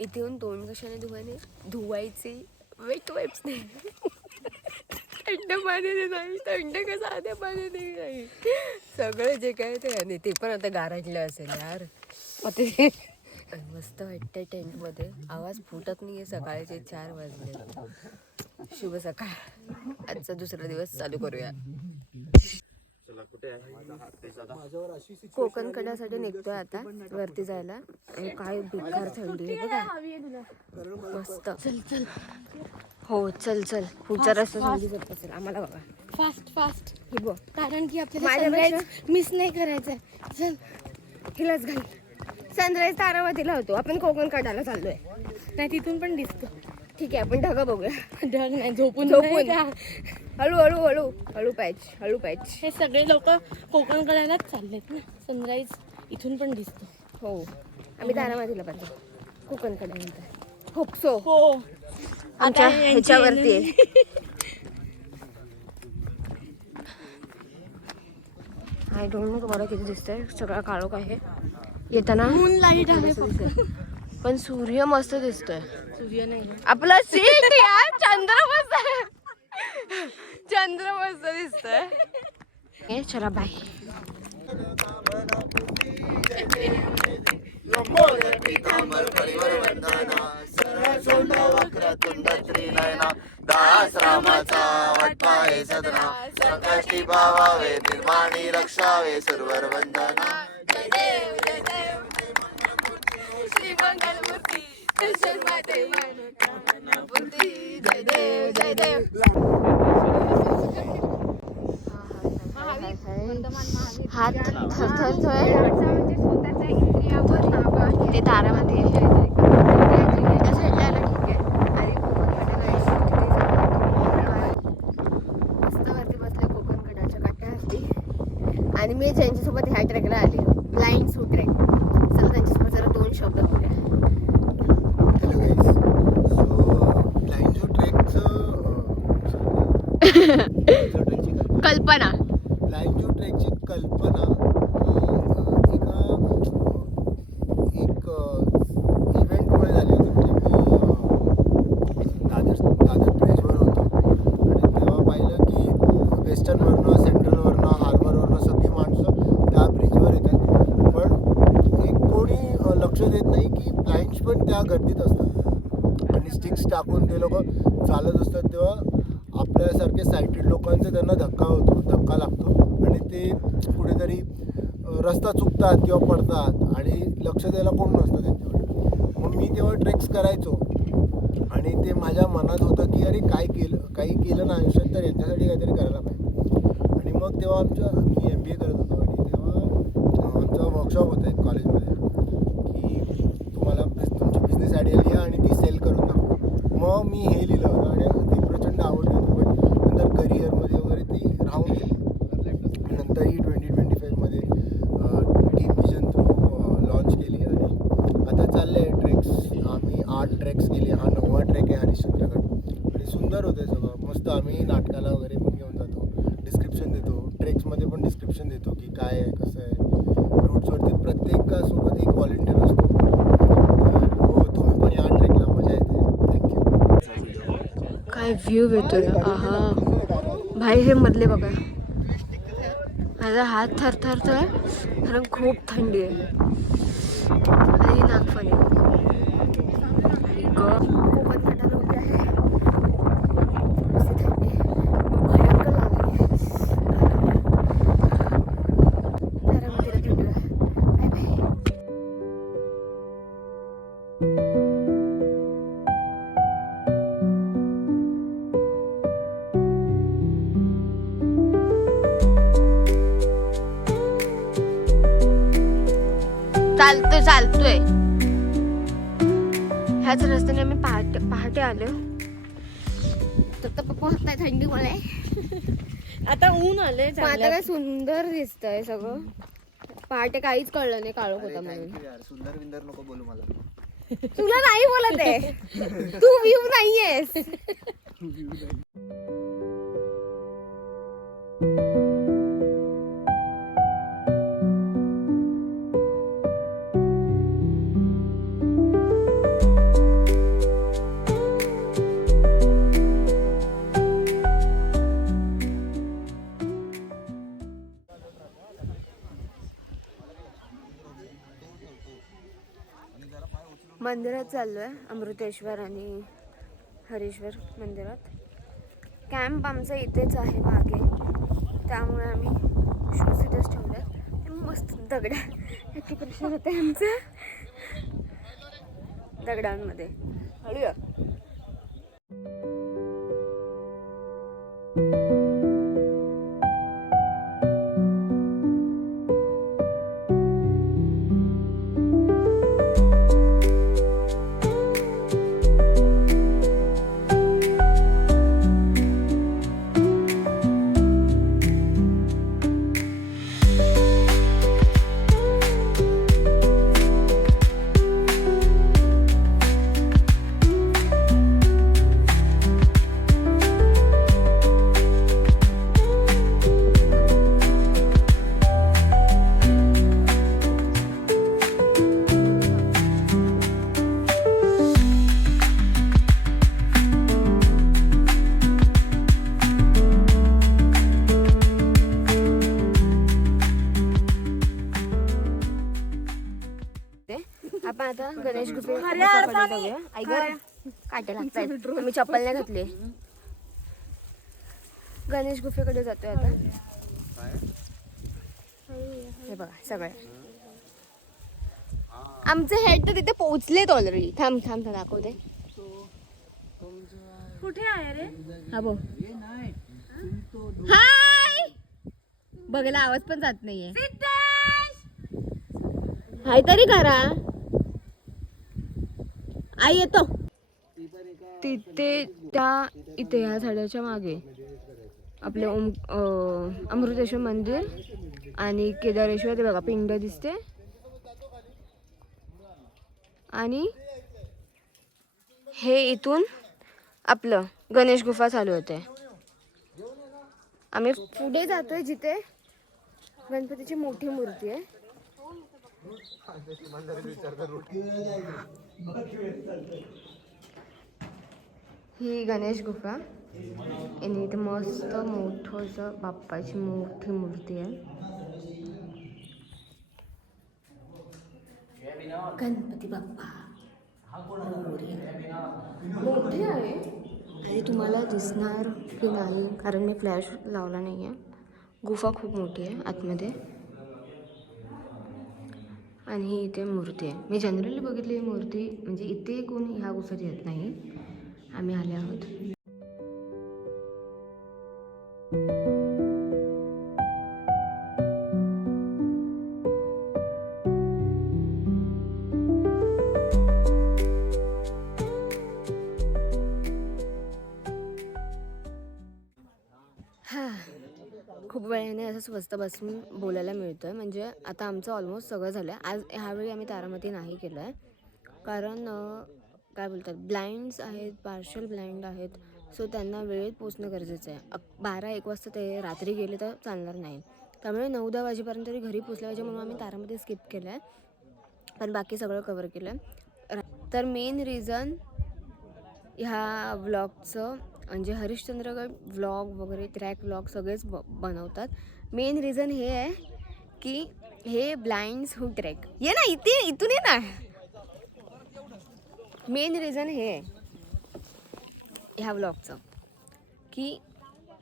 इथे येऊन तोंड कशाने धुवायचे वेट वाईप्स नाही थंड पाण्याने नाही थंड का साध्या पाण्याने नाही सगळं जे काय ते आणि ते पण आता गारठलं असेल यार मस्त वाटतंय टेंट मध्ये आवाज फुटत नाहीये सकाळचे 4 वाजले शुभ सकाळ आजचा दुसरा दिवस चालू करूया कोकण कड्यासाठी निघतोय आता वरती जायला आणि काय बेकार थंडी आहे बघा मस्त चल चल हो चल चल पुढचा रस्ता समजत असेल आम्हाला बघा फास्ट फास्ट हे बघ कारण की आपल्याला सनराईज मिस नाही करायचं चल हिलाच घाल सनराईज तारावतीला होतो आपण कोकण कड्याला चाललोय नाही तिथून पण दिसतो ठीक आहे आपण ढगा बघूया ढग नाही झोपून झोपून हळू हळू हळू हळू पायच हे सगळे लोक कोकण कड्यालाच चाललेत ना सनराईज इथून पण दिसतो हो आम्ही तारावतीला पाहिजे कोकण कड्यानंतर होपसो हो आमच्या ह्याच्यावरती आय डोंट नो तुम्हाला किती दिसतंय सगळा काळोख आहे येताना मून लाईट आहे पण सूर्य मस्त दिसतोय सूर्य नाही आपला सीट यार चंद्र मस्त दिसतोय चला बाय दास रामाचा वाटपाहे सदना संकष्टी भावावे निर्माणी रक्षावे सुरवर वंदना जय देव जय देव श्री मंगलमूर्ती दर्शन माते मानूर्ती जय देव जय देव हात थरथरतोय ते तारामध्ये आहे त्या साईडला आलं ठीक आहे आणि मस्त वरती बसले कोकण कड्याच्या काट्यावरती आणि मी ज्यांच्यासोबत ह्या ट्रेकला आले ब्लाइंड सू ट्रेक चला त्यांच्यासोबत जरा 2 शब्द बोलूया ब्लाइंड झू ट्रेकचं कल्पना ब्लाइंड झू ट्रेकची कल्पना एक इव्हेंटमुळे झाली होती म्हणजे मी दादर ब्रिजवर होतो आणि तेव्हा पाहिलं की वेस्टर्नवरनं सेंट्रलवरनं हार्बरवरनं सगळी माणसं त्या ब्रिजवर येतात पण एक कोणी लक्ष देत नाही की ब्लाइंड्स पण त्या गर्दीत असतात आणि स्टिक्स टाकून ते लोक चालत असतात तेव्हा आपल्यासारखे सायटेड लोकांचा त्यांना धक्का लागतो आणि ते कुठेतरी रस्ता चुकतात किंवा पडतात आणि लक्ष द्यायला कोण नसतं त्यांच्याकडे मग मी तेव्हा ट्रेक्स करायचो आणि ते माझ्या मनात होतं की अरे काही केलं ना आयुष्यात तर यांच्यासाठी काहीतरी करायला पाहिजे आणि मग तेव्हा मी MBA करत होतो आणि तेव्हा आमचा वर्कशॉप होता एक कॉलेजमध्ये की तुम्हाला तुमची बिझनेस आयडिया लिहा आणि ती सेल करून दाखवा मग मी हे लिहिलं होतं आणि ती प्रचंड आवडली होती पण नंतर करिअरमध्ये वगैरे ती राहून गेली नंतर ही 2025मध्ये टीम विजन थ्रू लॉन्च केली आणि आता चाललं आहे ट्रेक्स आम्ही 8 ट्रेक्स केले हा 9वा ट्रेक आहे हरिश्चंद्रगड आणि सुंदर होतं आहे सगळं मस्त आम्ही नाटकाला वगैरे पण घेऊन जातो डिस्क्रिप्शन देतो ट्रेक्समध्ये पण डिस्क्रिप्शन देतो की काय आहे कसं आहे रूट्सवरती प्रत्येकासोबत एक व्हॉलेंटियर असतो तर हो तुम्ही पण या ट्रेकला मजा येते थँक्यू काय व्ह्यू येतोय आहा भाई हे मधले बघा माझा हात थरथरतोय कारण खूप थंडी आहे आणि नागफणी कोकण कड्याला उभी आहे मस्त थंडी आहे भयंकर लागली तारामतीला भेटूया बाय बाय चालतोय ह्याच रस्त्याने आम्ही पहाटे आलो तर पप्पा होताय थंडी मला आता ऊन आले आता काय सुंदर दिसतंय सगळं पहाटे काहीच कळलं नाही काळोख होता म्हणून सुंदर विंदर नको बोलू मला तुला नाही बोलत आहे तू व्ह्यू नाहीयेस मंदिरात चाललो आहे, अमृतेश्वर आणि हरेश्वर मंदिरात. कॅम्प आमचा इथेच आहे मागे, त्यामुळे आम्ही शूज इथेच ठेवले. मस्त दगडा ॲक्युप्रेशर होते आमचं दगडांमध्ये. हळूया. आपण आता गणेश गुफे जाऊया. काटे लागतात, मी चप्पल नाही घातली. गणेश गुफेकडे जातोय आता. हे बघा सगळे आमचे हेड तर तिथे पोहोचलेत ऑलरेडी. थांब थांब थांब दाखवते. कुठे आहे रे? हा बघ. हाय, बघायला आवाज पण जात नाहीये. हाय तरी करा. आई येतो तिथे. त्या इथे ह्या झाडाच्या मागे आपले अमृतेश्वर मंदिर आणि केदारेश्वर. ते बघा पिंड दिसते. आणि हे इथून आपलं गणेश गुफा चालू होते. आम्ही पुढे जातोय जिथे गणपतीची मोठी मूर्ती आहे. ही गणेश गुफा आणि इथे मस्त मोठं असं बाप्पाची मोठी मूर्ती आहे. गणपती बाप्पा मोठी आहे आणि तुम्हाला दिसणार की नाही कारण मी फ्लॅश लावला नाही आहे. गुफा खूप मोठी आहे आतमध्ये आणि ही इथे मूर्ती आहे. मी जनरली बघितली ही मूर्ती, म्हणजे इथे कोणी ह्या गुफेत येत नाही. आम्ही आले आहोत. खूप वेळाने असं स्वस्त बसून बोलायला मिळतं आहे. म्हणजे आता आमचं ऑलमोस्ट सगळं झालं आहे. आज ह्यावेळी आम्ही तारामती नाही केलं आहे कारण काय बोलतात ब्लाइंड्स आहेत, पार्शल ब्लाइंड आहेत. सो त्यांना वेळेत पोचणं गरजेचं आहे. 12-1 वाजता ते रात्री गेले तर चालणार नाही. त्यामुळे 9-10 वाजेपर्यंत तरी घरी पोचल्या पाहिजे म्हणून आम्ही तारामती स्किप केलं आहे. पण बाकी सगळं कवर केलं आहे. तर मेन रिझन ह्या व्लॉगचं म्हणजे हरिश्चंद्रगड व्लॉग वगैरे ट्रॅक व्लॉग सगळेच बनवतात. मेन रिझन हे आहे की हे ब्लाइंड्स हू ट्रॅक ये ना इथून ये ना. मेन रिझन हे आहे ह्या व्लॉगचं की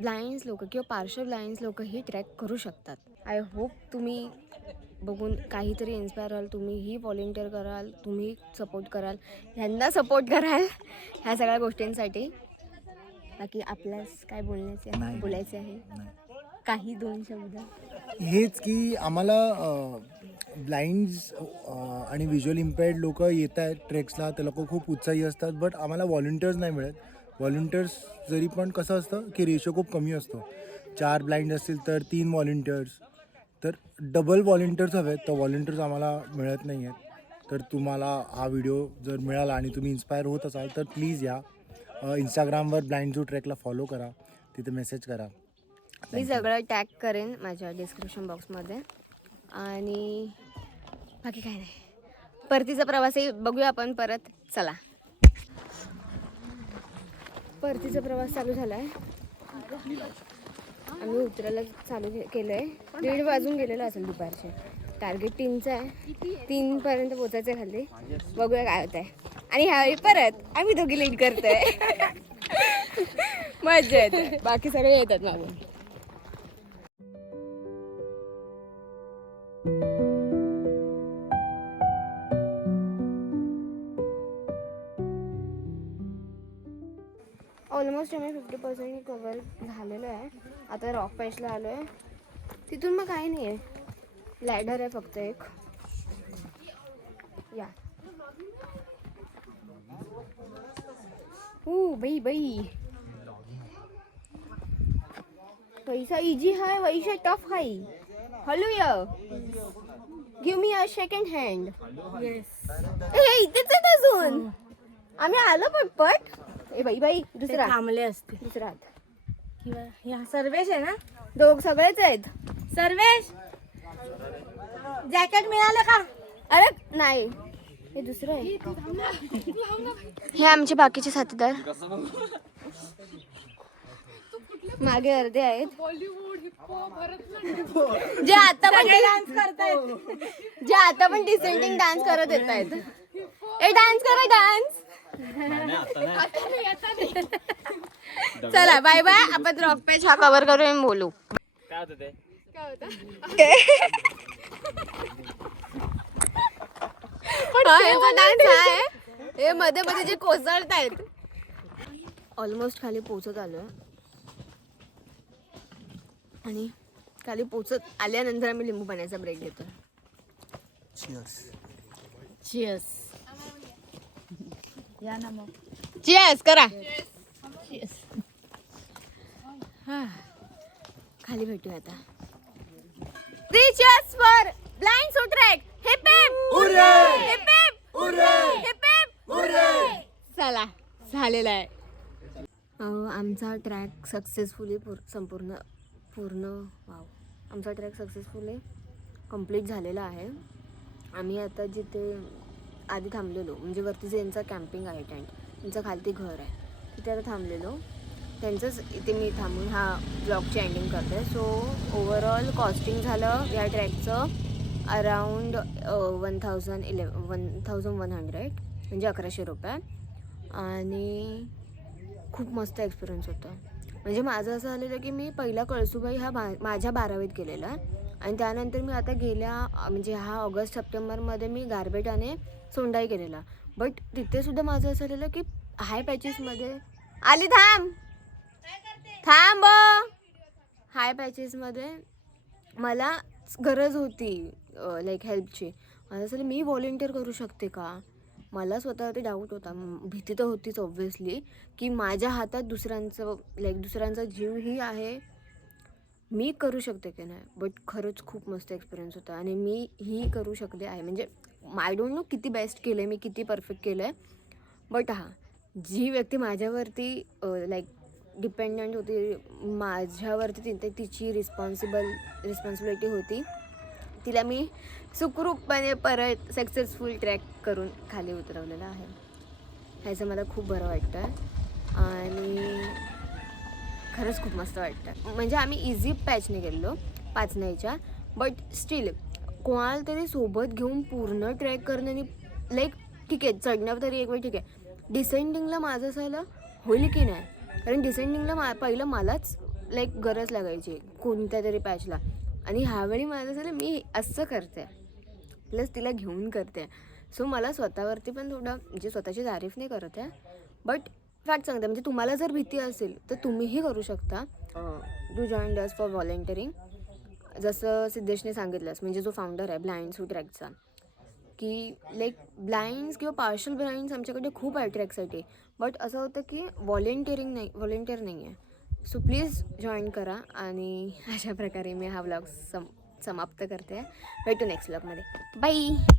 ब्लाइंड्स लोक किंवा पार्शल ब्लाइंड्स लोक ही ट्रॅक करू शकतात. आय होप तुम्ही बघून काहीतरी इन्स्पायर व्हाल, तुम्हीही व्हॉलेंटिअर कराल, तुम्ही सपोर्ट कराल, ह्यांना सपोर्ट कराल ह्या सगळ्या गोष्टींसाठी. बाकी आपल्यास काय बोलायचे आहे काही 2 शब्द हेच की आम्हाला ब्लाइंड्स आणि व्हिज्युअल इम्पेअर्ड लोक येत आहेत ट्रेक्सला. ते लोक खूप उत्साही असतात बट आम्हाला व्हॉलेंटियर्स नाही मिळत. व्हॉलेंटियर्स जरी पण कसं असतं की रेशो खूप कमी असतो. 4 ब्लाइंड असतील तर 3 व्हॉलेंटियर्स, तर डबल व्हॉलेंटियर्स हवे आहेत. तर व्हॉलेंटियर्स आम्हाला मिळत नाही आहेत. तर तुम्हाला हा व्हिडिओ जर मिळाला आणि तुम्ही इन्स्पायर होत असाल तर प्लीज या इंस्टाग्रामवर ब्लाइंड झू ट्रेकला फॉलो करा, तिथे मेसेज करा. मी सगळं टॅग करेन माझ्या डिस्क्रिप्शन बॉक्समध्ये. आणि बाकी काय नाही, परतीचा प्रवासही बघूया आपण परत. चला, परतीचा प्रवास चालू झाला आहे. आम्ही उतरायला चालू केलं आहे. 1:30 वाजून गेलेलं असेल दुपारचे. टार्गेट 3चं आहे. 3 पर्यंत पोचायचं आहे खाली. बघूया काय होत आहे. आणि ह्यावेळी परत आम्ही दोघी लीड करतोय. मजा येते. बाकी सगळे येतात मागून. ऑलमोस्ट आम्ही 50% कवर झालेलो आहे. आता रॉक पॅचला आलो आहे. तिथून मग काही नाही आहे. लॅडर आहे फक्त एक. या बाई बाई पैसा इजी है वैसे टफ है. हॅलो या give me a second hand. हे इथेच आहे अजून. आम्ही आलो पटपट. ए बाई बाई दुसरा थांबले असते दुसरा हात. किंवा ह्या सर्वेश आहे ना. दोघ सगळेच आहेत. सर्वेश जॅकेट मिळालं का. अरे नाही हे दुसरं आहे. हे आमचे बाकीचे साथीदार मागे अर्धे आहेत. जे आता पण डान्स करतायत. जे आता पण डिसेंटिंग डान्स करत येत आहेत. ए डान्स करा डान्स. चला बाय बाय. आपण रॉक पेज हा कव्हर करून बोलू. काय होतं ते. डान्स आहे. हे मध्ये मध्ये जे कोसळतायत. ऑलमोस्ट खाली पोहोचत आलोय. आणि खाली पोहोचत आल्यानंतर आम्ही लिंबू पाण्याचा ब्रेक घेतो. चिअर्स. या ना मग. चिअर्स करा. खाली भेटूया आता. 3 cheers for blind suit track. Hip hip hooray! Hip hip hooray! Hip hip hooray! चला झालेला आहे. आमचा ट्रॅक सक्सेसफुली आमचा ट्रॅक सक्सेसफुली कंप्लीट झालेला आहे. आम्ही आता जिथे आधी थांबलेलो म्हणजे वरती जे यांचा कॅम्पिंग आहे टेंट त्यांचं खालती घर आहे तिथे आता थांबलेलो. त्यांचंच इथे मी थांबून हा ब्लॉगची एंडिंग करते. सो ओव्हरऑल कॉस्टिंग झालं या ट्रॅकचं अराउंड 1100 म्हणजे 1100 रुपये. आणि खूप मस्त एक्सपिरियन्स होता. म्हणजे माझं असं झालेलं की मी पहिला कळसूबाई हा माझ्या 12वीत केलेला आणि त्यानंतर मी आता म्हणजे हा ऑगस्ट सप्टेंबरमध्ये मी गारबेट आणि सोंडाई केलेला. बट तिथे सुद्धा माझं असं झालेलं की हाय पॅचेसमध्ये आली थांब हाय पॅचेसमध्ये मला गरज होती लाईक हेल्पची. मला असं मी व्हॉलेंटिअर करू शकते का. मला स्वतःवरती डाऊट होता. भीती तर होतीच ऑब्व्हियसली की माझ्या हातात दुसऱ्यांचा जीवही आहे. मी करू शकते की नाही. बट खरंच खूप मस्त एक्सपिरियन्स होता आणि मी ही करू शकले आहे. म्हणजे आय डोंट नो किती बेस्ट केलं आहे मी किती परफेक्ट केलं आहे. बट जी व्यक्ती माझ्यावरती डिपेंडंट होती माझ्यावरती तिची रिस्पॉन्सिबिलिटी होती तिला मी सुखरूपपणे परत सक्सेसफुल ट्रॅक करून खाली उतरवलेलं आहे. ह्याचं मला खूप बरं वाटतं आणि खरंच खूप मस्त वाटतं. म्हणजे आम्ही इझी पॅचने गेलो 5 नाहीच्या. बट स्टील कोणाला तरी सोबत घेऊन पूर्ण ट्रॅक करणं आणि ठीक आहे चढण्यावर तरी एक वेळ ठीक आहे. डिसेंडिंगला माझं असं झालं होईल की नाही. कारण डिसेंडिंगला पहिलं मलाच गरज लागायची कोणत्या तरी पॅचला आणि ह्यावेळी माझं झालं मी असं करते प्लस तिला घेऊन करते. सो मला स्वतःवरती पण थोडं म्हणजे स्वतःची तारीफ नाही करत आहे बट फॅक्ट सांगते. म्हणजे तुम्हाला जर भीती असेल तर तुम्हीही करू शकता. Do join us for volunteering. जसं सिद्धेशने सांगितलंस म्हणजे जो फाउंडर आहे ब्लाइंड सूट ट्रॅकचा की ब्लाइंड्स किंवा पार्शल ब्लाइंड्स आमच्याकडे खूप आहे ट्रॅकसाठी. बट असं होतं की व्हॉलेंटिअर नाही आहे. सो प्लीज जॉईन करा. आणि अशा प्रकारे मी हा व्लॉग समाप्त करते. भेटू नेक्स्ट व्लॉगमध्ये. बाय.